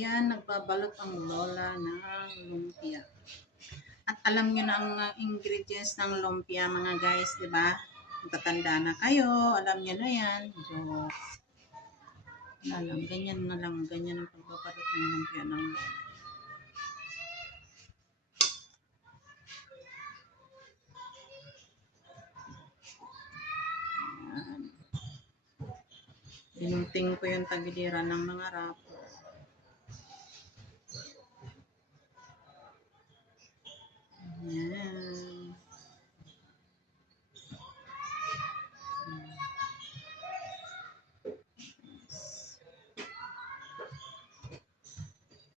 Ayan, nagbabalot ang lola ng lumpia. At alam nyo na ang ingredients ng lumpia, mga guys, di ba? Tatanda na kayo, alam nyo na yan. So, ganyan na lang, ganyan ang pagbabalot ng lumpia ng lola. Binunting ko yung tagiliran ng mga rapo.